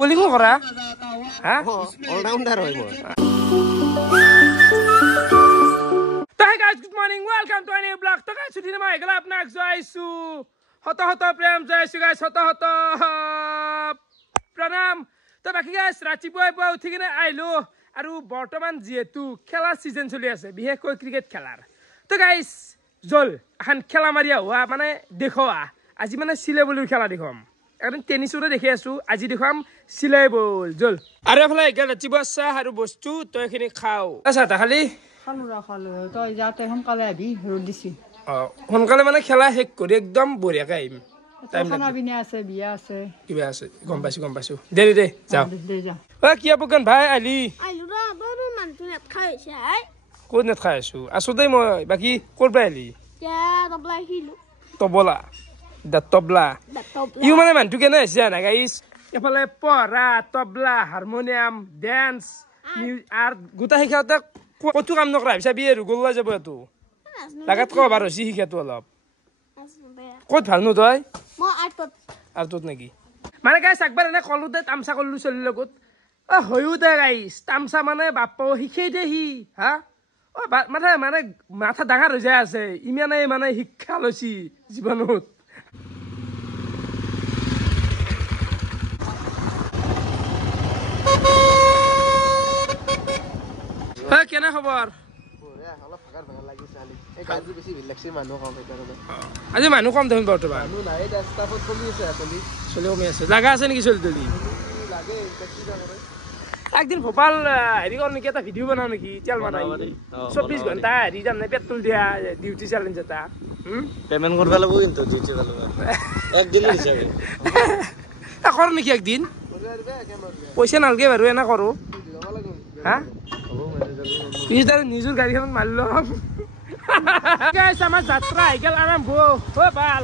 বলিংও কৰা হা অলরাউন্ডার হই মই Hey guys, good morning. Welcome to a new vlog. To guys, today naman igala apnak jaisu. Hoto prem jaisu guys. Hoto pranam. To baki guys, ratipuai puai uthi kine ailu aru bortoman jehetu khela season choli ase bihekkoi cricket khelar. To guys, jol han khela maria hoa mane dekhoa. Aji mane sile bolur khela dekhom. এখন টেনিসৰে দেখি আছো আজি দেখাম সিলাই বল জল আৰে ফলে গেল চিবসা আৰু বস্তু তো এখিনি খাও আচ্ছা তা খালি খালুৰা খালো তই যাতে সোনকালে আবি ৰ'দ দিছি সোনকালে মানে খেলা শেষ কৰি একদম বঢ়িয়াকে আহিম খানা পিনে আছে বিয়া আছে কিবা আছে গম পাইছো দে যাও ও কি আপকন ভাই আলি আইলুৰা বৰু মানটো নেট খাইছে আই কোন নেট খাই আছো আছো দেই মই বাকি কোৰ পাই আলি কে তবলা হিলু তবলা দা তবলা ইউ মানে মানটো কেনে আছে না গাইস এফালে পঢ়া তবলা হারমোনিয়াম ডান্স আর গোটা শিকাওতে কত কাম নকৰা হিচাপে আৰু গল্লা যাব এটো লাগাত ক বাৰ সি শিকাটো অলপ কত ভাল ন তই মই আর তোত নাকি মানে গাইস একবার এনে কলুতে তামসা করলু চলি লগত ও হয়ু দে গাইস তামসা মানে বাপ শিখাই দে হি হা ও মানে মাথা ডাঙৰ হৈ যায় আছে ইমানে মানে শিক্ষা লৈছি জীৱনত কেনে খবৰ অলপ ফাগাৰ ভাঙা লাগিছে আলি এই গাজি বেছি ভিৰ লাগছে মানুহ কম সেইকাৰণে আজি মানুহ কম দেখোন বৰ্তমান মানুহ নাই ৰাস্তাত কমি আছে আসলে চলি কমি আছে জাগা আছে নেকি চলি তলি লাগে টেক্সি কৰে একদিন ভোপাল হেৰি কৰ নেকি এটা ভিডিঅ' বনাও নেকি তেল মাৰাই 24 ঘণ্টা হেৰি যাম নাই পেট্ৰল দিয়া ডিউটি চ্যালেঞ্জ এটা পেমেন্ট কৰবা লাগব কিন্তু ডিউটি চালু একদিন হিচাপে কৰ নেকি একদিন পইচা নালগে বাৰু এনে কৰো হা নিজৰ গাড়ীখনত মাৰিলো আমাৰ যাত্ৰা আহি গেল আৰম্ভ হৈ ভাল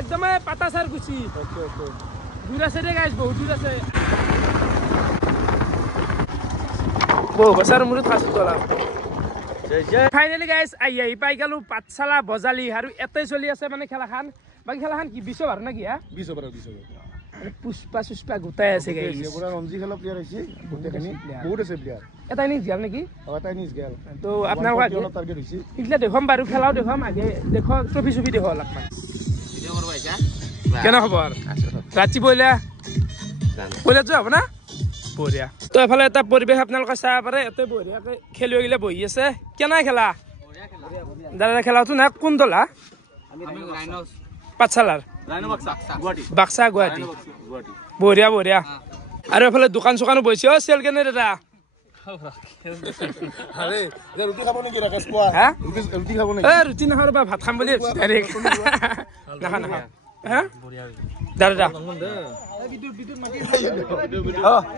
একদম পাতাচাৰ গুচি দূৰ আছে দে গাইছ বহুত দূৰ আছে বহু বছৰ মূৰত খাইছো তোলা ফাইনেলি গাইছ আহি পাই গেলো পাঠশালা বজালি আৰু এটাই চলি আছে মানে খেলাখান বাকী খেলাখান কি 20 অভাৰ নেকি হা 20 অভাৰ পুষ্পা গোটাই আছে গাইছ পুৰা ৰঞ্জি খেলা প্লেয়াৰ আছে গোটেইখিনি বহুত আছে প্লেয়াৰ এটা ইনিংছ গেল নেকি এটা ইনিংছ গেল তো আপোনাক টাৰ্গেট হৈছে ইগলা দেখম বাৰু খেলাও দেখম আগে দেখো ট্ৰফি চুফি দেখো অলপমান ভিডিঅ' কৰিব আইছা কেনে খবৰ ৰাতি বইলা বইলা যোৱা হ'ব না বঢ়িয়া তো এফালে এটা পৰিৱেশ আপোনালোকে চাব পাৰে এতে বঢ়িয়াকে খেলুৱৈ গিলা বহি আছে কেনে খেলা দাদা খেলাটো না কোন দলা পাঠশালাৰ বাক্সা গুৱাহাটী বঢ়িয়া আৰু এফালে দোকান চোকানো বহিছে অ চেল কেনে দাদা আৰে ৰুটি খাব নেকি ৰাকেশ কোৱা হা ৰুটি খাব নেকি এ ৰুটি নাখাওঁ বা ভাত খাম বুলি ডাইৰেক্ট নাখা হা দাদা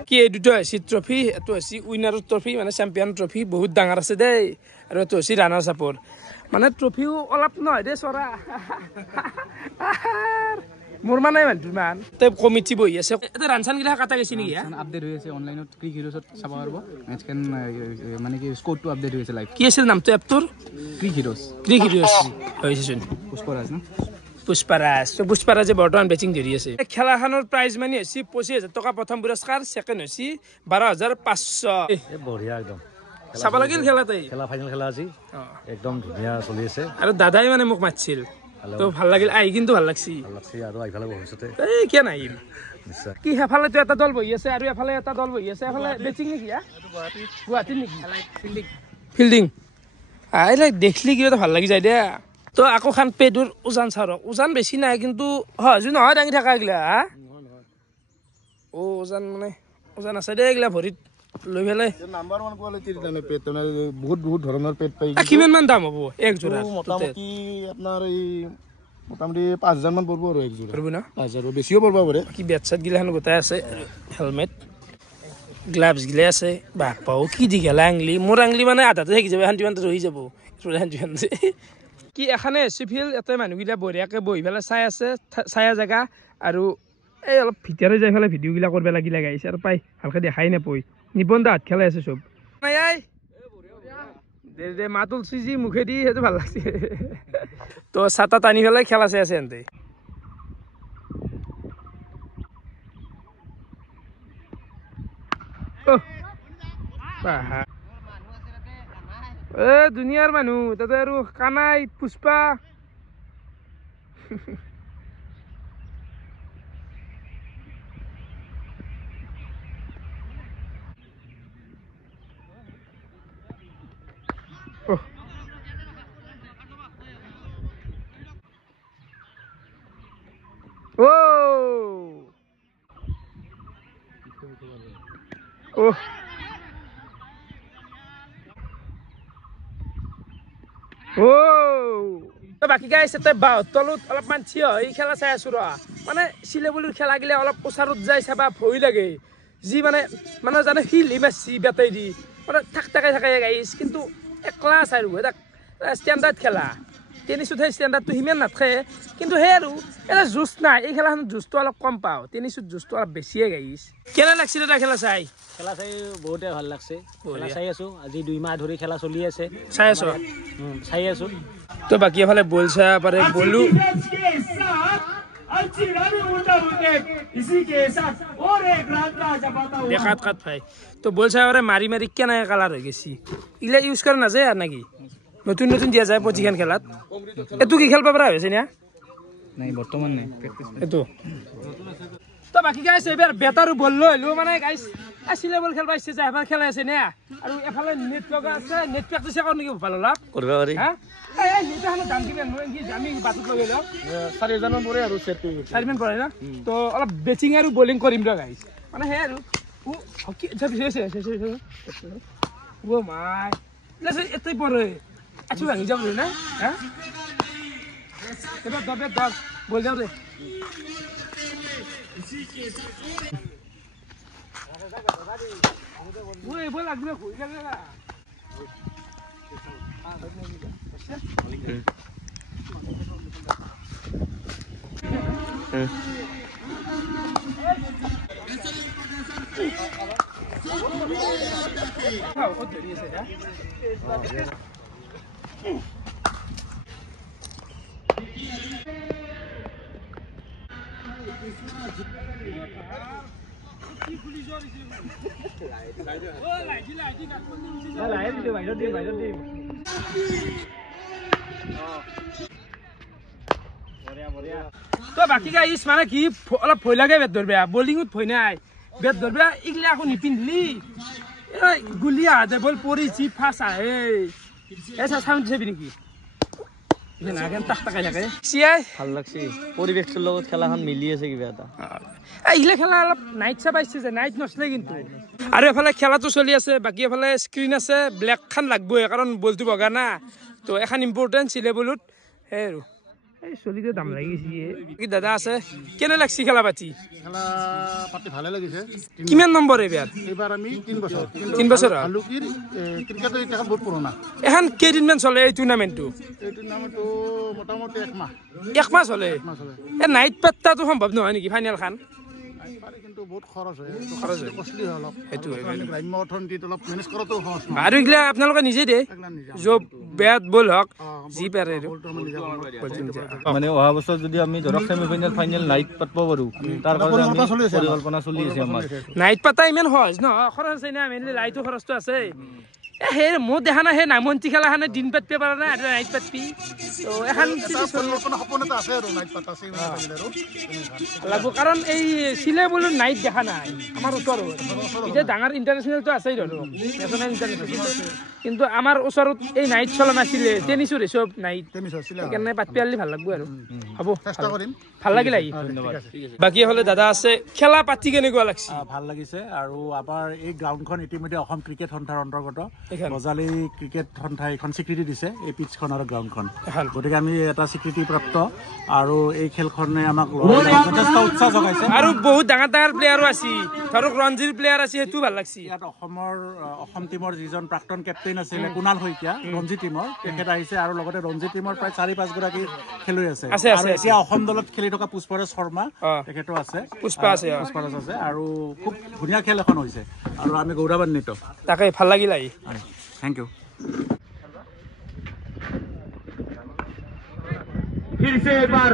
কি এই দুটো হৈছে ট্ৰফি এইটো হৈছে উইনাৰৰ ট্ৰফি মানে চেম্পিয়ন ট্ৰফি বহুত ডাঙৰ আছে দেই আৰু এইটো হৈছে ৰাণাৰ চাপৰ মানে ট্ৰফিও অলপ নহয় দেই চৰা মোৰ মানে ইমান তই কমিটি বহি আছে এটা ৰান চান গিলা কাটা গৈছে নেকি আপডেট হৈ আছে অনলাইনত ক্লিক হিৰোছত চাব পাৰিব মেচ কেন মানে কি স্কোৰটো আপডেট হৈ আছে লাইভ কি আছিল নামটো এপটোৰ ক্লিক হিৰোজ হৈছেচোন পুষ্পৰাজ পুষ্পৰাজে বৰ্তমান বেটিং ধৰি আছে খেলাখনৰ প্ৰাইজ মানি হৈছে 25,000 টকা প্ৰথম পুৰস্কাৰ ছেকেণ্ড হৈছে 12,500 বঢ়িয়া একদম চাব লাগিল খেলাতে খেলা ফাইনেল খেলা আজি একদম ধুনীয়া চলি আছে আৰু দাদাই মানে মোক মাতিছিল তো ভাল লাগিল আহি কিন্তু ভাল লাগছি আৰু আইফালে ভৱিষ্যতে এই কিয় নাহিল নিশ্চয় কি সেফালে তো এটা দল বহি আছে আৰু এফালে এটা দল বহি আছে এফালে বেটিং নেকি গুৱাহাটী নেকি ফিল্ডিং আইলে দেখলি কিবা ভাল লাগি যায় দে তো আকৌ খান পেডুৰ ওজান চাৰ ওজান বেছি নাই কিন্তু হজু নহয় দাঙি থকা গিলা হা ও ওজান মানে ওজান আছে দে গিলা ভৰিত লৈ পেলাই নাম্বাৰ 1 কোৱালিটিৰ তেনে পেট তেনে বহুত ধৰণৰ পেট পাই কিমান মান দাম হ'ব এক জোৰা মোটামুটি আপোনাৰ এই মোটামুটি 5000 মান পৰব আৰু এক জোৰা পৰব না 5000 বেছিও পৰব পাৰে কি বেটছাত গিলাখান গোটাই আছে হেলমেট গ্লাভছ গিলা আছে বাপ পাও কি দি গেলা আংলি মোৰ আংলি মানে আধাতে থাকি যাব শান্তিমানতে ৰহি যাব শান্তিমানতে কি এখানে চিভিল এতে মানুহগিলা বঢ়িয়াকে বহি পেলাই চাই আছে ছায়া জেগা আৰু এই অলপ ভিতৰে যাই পেলাই ভিডিঅ'গিলা কৰিব লাগিলে গাইছে আৰু পাই ভালকে দেখাই নাপায় নিবন্ধ হাত খেলাই আছে চব দে মাতুল চিজি মুখেদি সেইটো ভাল লাগছে তো ছাতা টানি পেলাই খেলা চাই আছে এনতে দুনিয়াৰ মানুহ তাতে আৰু কানাই পুষ্পা বাকী গাইছ এটা বাঁহৰ তলত অলপমান থিয় হৈ খেলা চাই আছো ৰ মানে চিলেবুলিৰ খেলা গিলে অলপ ওচৰত যাই চাবা ভয় লাগে যি মানে মানে জানে শিলি মাছি বেটাই দি মানে থাক থাকে থাকে গাইছ কিন্তু একলা চাই আৰু এটা ষ্টেণ্ডাৰ্ড খেলা টেনিছত সেই ষ্টেণ্ডাৰ্ডটো সিমান নাথাকে কিন্তু সেই আৰু এটা জুচ নাই এই খেলাখনত জুচটো অলপ কম পাওঁ টেনিছত জুচটো অলপ বেছিয়ে গাইছ কেনে লাগছিল এটা খেলা চাই বহুতে ভাল লাগছে খেলা চাই আছো আজি 2 মাহ ধৰি খেলা চলি আছে চাই আছো তো বাকি এফালে বল চাই পাৰে বলু দেখাত কাট ভাই তো বল চাই পাৰে মাৰি মাৰি কেনে কালাৰ হৈ গেছি ইলা ইউজ কৰা নাযায় আর নাকি নতুন নতুন দিয়া যায় পজিশন খেলাত এটো কি খেলবা পৰা হৈছে না নাই বৰ্তমান নাই এটো তো বাকি গাইছ এবাৰ বেটাৰো বল লইলো মানে গাইছ আসিলে বল খেলবা ইচ্ছে যায় এবাৰ খেলা আছে না আৰু এফালে নেট লগা আছে নেট প্ৰেক্টিস কৰা নেকি ভাল লাভ কৰিব পাৰি হা এই এটা হানো দাম কিমান নয় কি জামি বাটত লগাইলো 4 জন পৰে আৰু সেট কৰি 4 মান পৰে না তো অলপ বেচিং আৰু বোলিং কৰিম ৰ গাইছ মানে হে আৰু ও হকি যাবি ও মাই লেছে এতে পৰে আচ্ছা ভাঙি যাব না হ্যাঁ এবার দবে দব বল যাও রে ওই বল লাগবে কই লাগে না ও ধরিয়েছে না তো বাকি গাইছ মানে কি অলপ ভয় লাগে বেট ধরবে বোলিংত ভয় নাই বেট ধরবে ইগলা এখন নিপিন্ধলি এই গুলিয়া দে বল পড়িছি ফাঁস আহে এসা সাউন্ড দিবি নাকি ভাল লাগছে পৰিৱেশটোৰ লগত খেলাখন মিলি আছে কিবা এটা এইগিলা খেলা অলপ নাইট চাপ আহিছে যে নাইট নচলে কিন্তু আৰু এফালে খেলাটো চলি আছে বাকী এফালে স্ক্ৰীণ আছে ব্লেক খান লাগবই কাৰণ বলটো বগা না তো এখন ইম্পৰ্টেণ্ট চিলেবলত সেই আৰু এই চলিটো দাম লাগিছে কি দাদা আছে কেনে লাগছি খেলা পাতি ভালে লাগিছে কিমান নম্বৰ এইবাৰ আমি 3 বছৰ 3 বছৰ ভালুকিৰ ক্ৰিকেটৰ এটা বহুত পুৰণা এখন কেইদিনমান চলে এই টুৰ্ণামেণ্টটো মোটামুটি 1 মাহ 1 মাহ চলে এই নাইট পাত্তাটো সম্ভৱ নহয় নেকি ফাইনেল খান কিন্তু বহুত খৰচ হয় কষ্টলি হয় অলপ সেইটো গ্ৰাম্য অৰ্থনীতিত অলপ মেনেজ কৰাটো সহজ নহয় আৰু এইগিলা আপোনালোকে নিজে দে জব বেট বল হওক যি পাৰে মানে অহা বছৰ যদি আমি ধৰক সেমিফাইনেল ফাইনেল নাইট পাতব পাৰো তাৰ কাৰণে পৰিকল্পনা চলি আছে আমাৰ নাইট পাতা ইমান সহজ নহয় খৰচ আছে না মেইনলি লাইটো খৰচটো আছে হে মোৰ দেখা নাই হে নামন্তি খেলা খানে দিন পাতব পাৰা নাই আৰু নাইট পাতবি তো এখন সপোন এটা আছে আৰু নাইট পাতা আছে লাগব কাৰণ এই চিলেবলৰ নাইট দেখা নাই আমাৰ ওচৰত এতিয়া ডাঙৰ ইণ্টাৰনেশ্যনেলটো আছেই ধৰক নেশ্যনেল ইণ্টাৰনেশ্যনেল কিন্তু আমাৰ ওচৰত এই নাইট চলা নাছিলে টেনিছৰ হিচাপ নাইট সেইকাৰণে পাতবি আলি ভাল লাগব আৰু হ'ব চেষ্টা কৰিম ভাল লাগিল আহি বাকী হলে দাদা আছে খেলা পাতি কেনেকুৱা লাগছে ভাল লাগিছে আৰু আমাৰ এই গ্ৰাউণ্ডখন ইতিমধ্যে অসম ক্ৰিকেট সন্থাৰ অন্তৰ্গত বজালী ক্ৰিকেট সন্থাই এখন স্বীকৃতি দিছে এই পিচখন আৰু গ্ৰাউণ্ডখন গতিকে আমি এটা স্বীকৃতি প্ৰাপ্ত আৰু এই খেলখনে আমাক যথেষ্ট উৎসাহ যোগাইছে আৰু বহুত ডাঙৰ ডাঙৰ প্লেয়াৰো আছে ধৰক ৰঞ্জিৰ প্লেয়াৰ আছে সেইটো ভাল লাগছে ইয়াত অসম টিমৰ যিজন প্ৰাক্তন কেপ্টেইন আছিলে কুণাল শইকীয়া ৰঞ্জি টিমৰ তেখেত আহিছে আৰু লগতে ৰঞ্জি টিমৰ প্ৰায় 4-5 গৰাকী খেলুৱৈ আছে আৰু এতিয়া অসম দলত খেলি থকা পুষ্পৰাজ শৰ্মা তেখেতো আছে পুষ্পৰাজ আছে আৰু খুব ধুনীয়া খেল এখন হৈছে আৰু আমি গৌৰৱান্বিত তাকে ভাল লাগিল আহি थैंक यू फिर से एक बार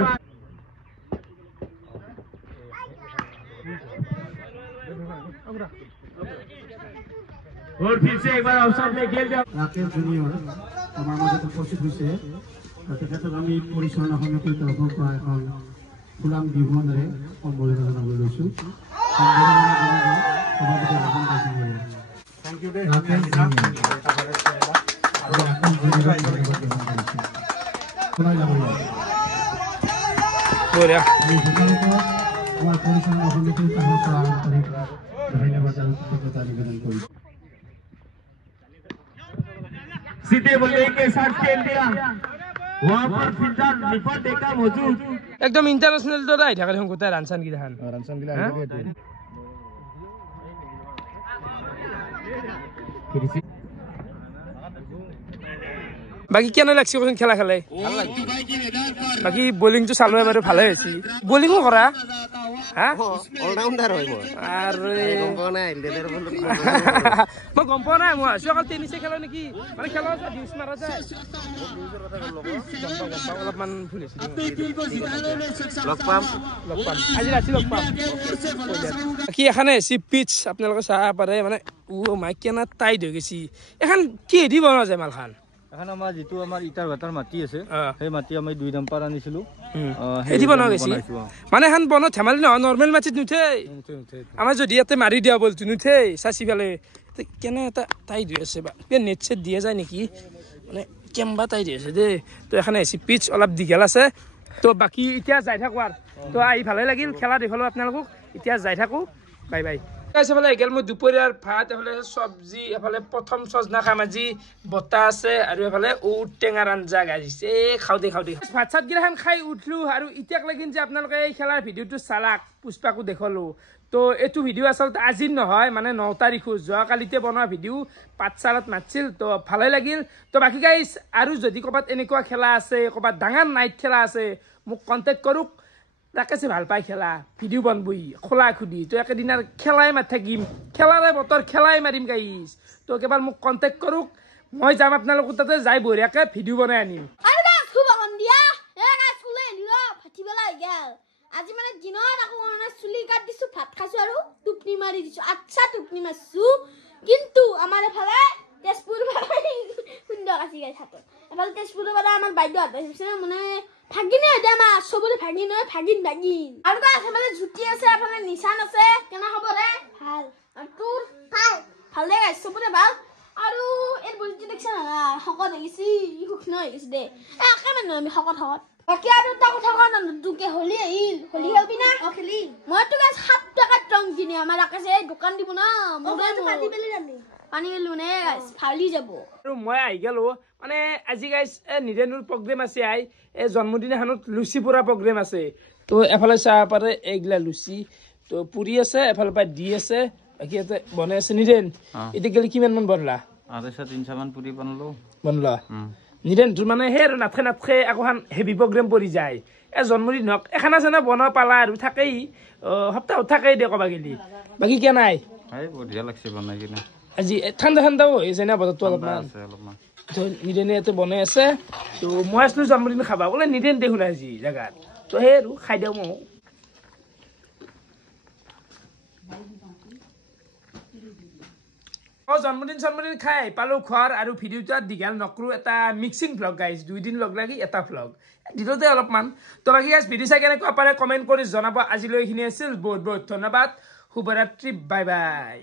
और फिर से एक बार अवसर में खेल दिया राकेश जूनियर আমার মাঝে উপস্থিত হয়েছে তেখেতক আমি পৰিচালনা সমিতিৰ তৰফৰ পৰা এখন ফুলাম বিহুৱানেৰে সম্বৰ্ধনা জনাবলৈ লৈছোঁ থ্যাংক ইউ দে বঢ়িয়া আমাৰ পৰিচালনা সমিতিৰ তৰফ পৰা আন্তৰিক ধন্যবাদ আৰু কৃতজ্ঞতা নিবেদন কৰিছোঁ सीधे बल्ले के साथ खेल दिया वहां पर फिल्डर निपट देखा मौजूद एकदम इंटरनेशनल तो राइट है हमको रानसान की धान ৰানচান গিলা বাকি কেন লাগছে কোন খেলা খেলে বাকি বোলিং তো চালো এবারে ভালো হয়েছে বোলিংও করা হ্যাঁ অলরাউন্ডার হইব আরে গম পাও না ইলডারের বল মই গম পাও না মই সকাল টেনিসে খেলো নেকি মানে খেলো ডিউস মারা যায় অলপমান ভুলিছিল লক পাম আজি ৰাতি লগ পাম কি এখানে সি পিচ আপোনালোকে চাহ পাৰে মানে ও মাই কেনা টাইট হৈ গেছি এখন কি দি বনা যায় মালখান এখন আমাৰ যেটো আমাৰ ইটাৰ ভাটাৰ মাটি আছে সেই মাটি আমি 2 ডাম্পাৰ আনিছিলো হেদি বনা গেছি মানে এখন বন ধেমালি নহয় নৰমাল মাটিত নুঠে আমাৰ যদি ইয়াতে মাৰি দিয়া বল নুঠে সাচি ফেলে কেনে এটা টাইট হৈ আছে বা নেট সেট দিয়া যায় নেকি মানে কেম্বা টাইট হৈ আছে দে তো এখানে সি পিচ অলপ দীঘল আছে তো বাকি এতিয়া যাই থাকো আর তো আহি ভালে লাগিল খেলা দেখালো আপোনালোকক এতিয়া যাই থাকো বাই বাই এফালে গেল মই দুপৰীয়াৰ ভাত এফালে চব্জি এফালে প্ৰথম সজনা খামাজি বতা আছে আৰু এফালে ঔট টেঙাৰ আঞ্জা গাজিছে খাওঁতে ভাত চাত গিলাখান খাই উঠলো আৰু ইতিয়াক লাগিন যে আপোনালোকে এই খেলাৰ ভিডিঅ'টো চালাক পুষ্পাকো দেখালো তো এইটো ভিডিঅ' আচলতে আজি নহয় মানে 9 তাৰিখো যোৱাকালিতে বনোৱা ভিডিঅ' পাঠশালাত মাতিছিল তো ভালে লাগিল তো বাকি গাইজ আৰু যদি ক'ৰবাত এনেকুৱা খেলা আছে ক'ৰবাত ডাঙৰ নাইট খেলা আছে মোক কণ্টেক্ট কৰক রাকেশে ভাল পাই খেলা ভিডিও বনবই খোলা খুদি তো একেদিন আর খেলাই মার থাকিম খেলারে বতর খেলাই মারিম গাইস তো কেবল মোক কন্টেক্ট করুক মই যাম আপনালোকৰ তাতে যাই বঢ়িয়াকে ভিডিও বনাই আনিম আরে গাছ খুব এখন দিয়া এ গাছ খুলে নিলো ফাটি বেলা হৈ গেল আজি মানে দিনত আকৌ মানে চুলি কাট দিছো ভাত খাইছো আৰু টুপনি মাৰি দিছো আচ্ছা টুপনি মারছু কিন্তু আমার এফালে তেজপুর সুন্দর কাছি গাই থাকে এফালে তেজপুরের বাদা আমার বাইদেউ আছে মানে ভাগিনে দেমা সবরে ভাগিন হয় ভাগিন আৰু গাছ এফালে ঝুটি আছে এফালে নিশান আছে কেনা খবৰে ভাল আৰু তোৰ ভাল ভালে গাইছ সবৰে ভাল আৰু এর বলতি দেখছ না হকত দেখিছি ই কুখন হৈ গৈছে দে একে মানে আমি হকত বাকি আৰু তা কথা কোন দুকে হলি আহিল হলি খেলবি না খেলি মই তো গাছ 7 টাকা টং কিনি আমাৰ আকাশে দোকান দিব না মোবাইল পাতি পেলি জানি পানি পেলু নে গাছ ফালি যাব আৰু মই আহি গেলো মানে আজি গাইছ নিৰেনুৰ প্ৰগ্ৰাম আছে আই এই জন্মদিন হানত লুচি পুৰা প্ৰগ্ৰাম আছে তো এফালে চাহ পাৰে এইগলা লুচি তো পুৰি আছে এফালে পা দি আছে বাকি এতে বনাই আছে নিৰেন এতে গেলি কিমান মান বনলা 300 মান পুৰি বনলা নিৰেন তোৰ মানে হে আৰু নাথে আকোখান হেভি প্ৰগ্ৰাম পৰি যায় জন্মদিন হক এখানা চানা বনা পালা আৰু থাকেই সপ্তাহত থাকেই দে কবা গেলি বাকি কে নাই বঢ়িয়া লাগছে বনাই কিনে আজি ঠাণ্ডাও হৈছে না বতৰটো অলপমান তো নিৰেনে এতে বনাই আছে তো মই আসলো জন্মদিন খাবা বোলে নিৰেন দেখোন আজি জাগাত তো হে আৰু খাই দিওঁ মই জন্মদিন খাই পালো খোৱাৰ আৰু ভিডিঅ'টো দীঘল নকৰো এটা মিক্সিং ভ্লগ গাইজ 2 দিন লগ লাগি এটা ভ্লগ দিনতে অলপমান তো বাকি গাইজ ভিডিঅ' চাই কেনেকুৱা পাৰে কমেণ্ট কৰি জনাব আজিলৈ এইখিনি আছিল বহুত বহুত ধন্যবাদ শুভৰাত্ৰি বাই বাই